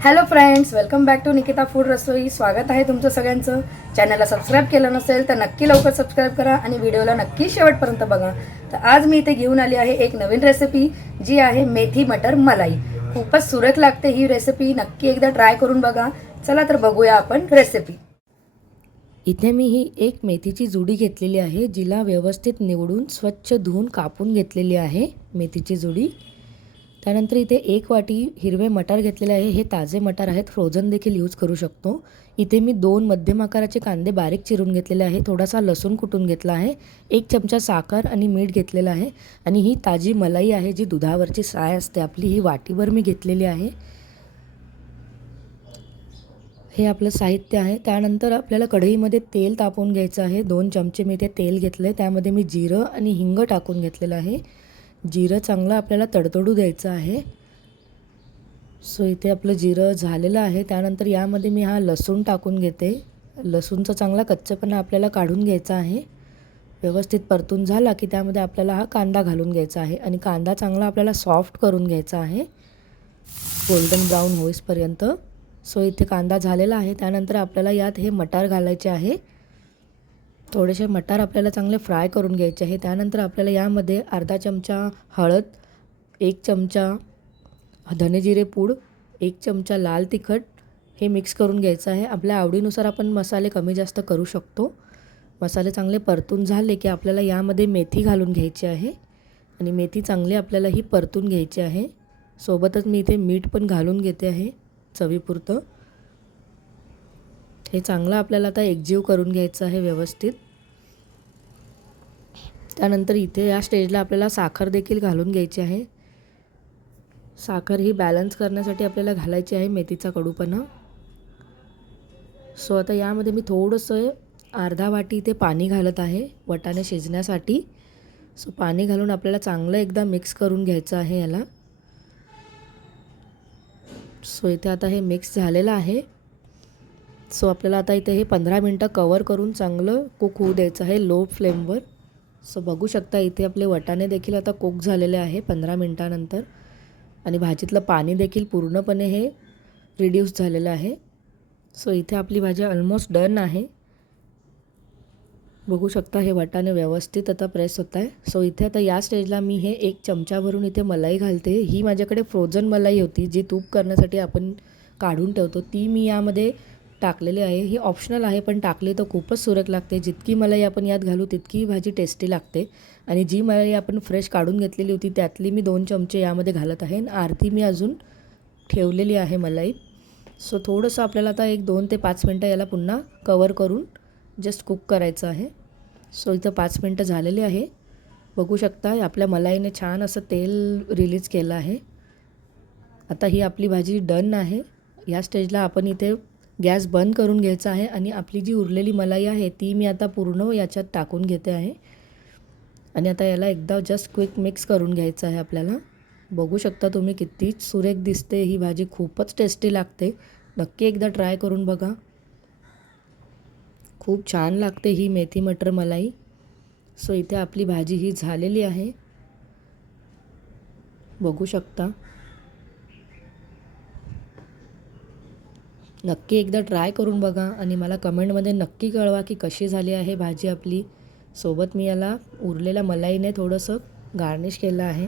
Hello friends, welcome back to Nikita food Rasoi. स्वागत आहे तुमचं सगळ्यांचं। चॅनलला सबस्क्राईब केलं नसेल तर नक्की लवकर सबस्क्राईब करा आणि व्हिडिओला नक्की शेवटपर्यंत बघा। तर आज मी इथे घेऊन आली आहे एक नवीन रेसिपी, जी आहे मेथी मटर मलाई। खूपच सुरेख लागते ही रेसिपी, नक्की एकदा ट्राय करून बघा। चला तर बघूया आपण रेसिपी। इथे मी ही एक मेथीची जुडी घेतलेली आहे, जिला व्यवस्थित निवडून स्वच्छ धुवून कापून घेतलेली आहे मेथीची जुडी। त्यानंतर इथे एक वाटी हिरवे मटार घेतलेले आहे। हे ताजे मटार आहेत, फ्रोझन देखील यूज करू शकतो। इथे मी 2 मध्यम आकाराचे कांदे बारीक चिरून घेतलेले आहे। थोडासा लसूण कुटून घेतला आहे। 1 चमचा साखर आणि मीठ घेतलेलं आहे। आणि ही ताजी मलाई आहे, जी दुधावरची साय असते आपली, ही वाटीभर मी घेतलेली आहे। हे आपलं साहित्य आहे। त्यानंतर आपल्याला कढईमध्ये तेल तापवून घ्यायचं आहे। 2 चमचे मी इथे तेल घेतले, त्यामध्ये मी जिरं आणि हिंग टाकून घेतलेलं आहे। जिरं चांगलं आपल्याला तडतडू द्यायचं आहे। सो इथे आपलं जिरं झालेलं आहे। त्यानंतर यामध्ये मी हा लसूण टाकून घेते। लसूणचा चांगला कच्चेपणा आपल्याला काढून घ्यायचा आहे। व्यवस्थित परतून झाला की त्यामध्ये आपल्याला हा कांदा घालून घ्यायचा आहे आणि कांदा चांगला आपल्याला सॉफ्ट करून घ्यायचा आहे, गोल्डन ब्राऊन होईपर्यंत। सो इथे कांदा झालेला आहे। त्यानंतर आपल्याला यात हे मटार घालायचे आहे। थोडेसे मटार आपल्याला चांगले फ्राय करून घ्यायचे आहे। त्यानंतर आपल्याला यामध्ये अर्धा चमचा हळद, 1 चमचा धनेजिरे पूड, 1 चमचा लाल तिखट हे मिक्स करून घ्यायचं आहे। आपल्या आवडीनुसार आपण मसाले कमी जास्त करू शकतो। मसाले चांगले परतून झाले की आपल्याला यामध्ये मेथी घालून घ्यायची आहे आणि मेथी चांगली आपल्याला ही परतून घ्यायची आहे। सोबतच मी इथे मीठ पण घालून घेते आहे चवीपुरतं। हे चांगलं आपल्याला आता एकजीव करून घ्यायचं आहे व्यवस्थित। त्यानंतर इथे या स्टेजला आपल्याला साखर देखील घालून घ्यायची आहे। साखर ही बॅलन्स करण्यासाठी आपल्याला घालायची आहे मेथीचा कडूपणा। सो आता यामध्ये मी थोडंसं अर्धा वाटी इथे पाणी घालत आहे वाटाणे शिजण्यासाठी। सो पाणी घालून आपल्याला चांगलं एकदा मिक्स करून घ्यायचं आहे याला। सो इथे आता हे मिक्स झालेलं आहे। सो आपल्याला आता इथे हे 15 मिनटं कवर करून चांगलं कुक होऊ द्यायचं आहे लो फ्लेमवर। सो बघू शकता इथे आपले वाटाणे देखील आता कुक झालेले आहे 15 मिनटानंतर आणि भाजीतलं पाणी देखील पूर्णपणे हे रिड्यूस झालेलं आहे। सो इथे आपली भाजी ऑलमोस्ट डन आहे। बघू शकता हे वाटाणे व्यवस्थित आता प्रेस होत आहे। सो इथे आता या स्टेजला मी हे 1 चमचा भरून इथे मलाई घालते। ही माझ्याकडे फ्रोझन मलाई होती, जी तूप करण्यासाठी आपण काढून ठेवतो, ती मी यामध्ये टाकलेली आहे। ही ऑप्शनल आहे, पण टाकली तर खूपच सुरेख लागते। जितकी मलाई आपण यात घालू तितकी भाजी टेस्टी लागते। आणि जी मलाई आपण फ्रेश काढून घेतलेली होती त्यातली मी 2 चमचे यामध्ये घालत आहे आणि अर्धी मी अजून ठेवलेली आहे मलाई। सो थोडंसं आपल्याला आता 2 ते 5 मिनटं याला पुन्हा कवर करून जस्ट कुक करायचं आहे। सो इथं 5 मिनटं झालेली आहे। बघू शकता आपल्या मलाईने छान असं तेल रिलीज केलं आहे। आता ही आपली भाजी डन आहे। या स्टेजला आपण इथे गॅस बंद करून घ्यायचा आहे आणि आपली जी उरलेली मलाई आहे ती मी आता पूर्ण याच्यात टाकून घेते आहे आणि आता याला एकदा जस्ट क्विक मिक्स करून घ्यायचं आहे आपल्याला। बघू शकता तुम्ही किती सुरेख दिसते ही भाजी, खूपच टेस्टी लागते। नक्की एकदा ट्राय करून बघा, खूप छान लागते ही मेथी मटर मलाई। सो इथे आपली भाजी ही झालेली आहे, बघू शकता। नक्की एकदा ट्राय करून बघा आणि मला कमेंटमध्ये नक्की कळवा की कशी झाली आहे भाजी आपली। सोबत मी याला उरलेल्या मलाईने थोडंसं गार्निश केलं आहे।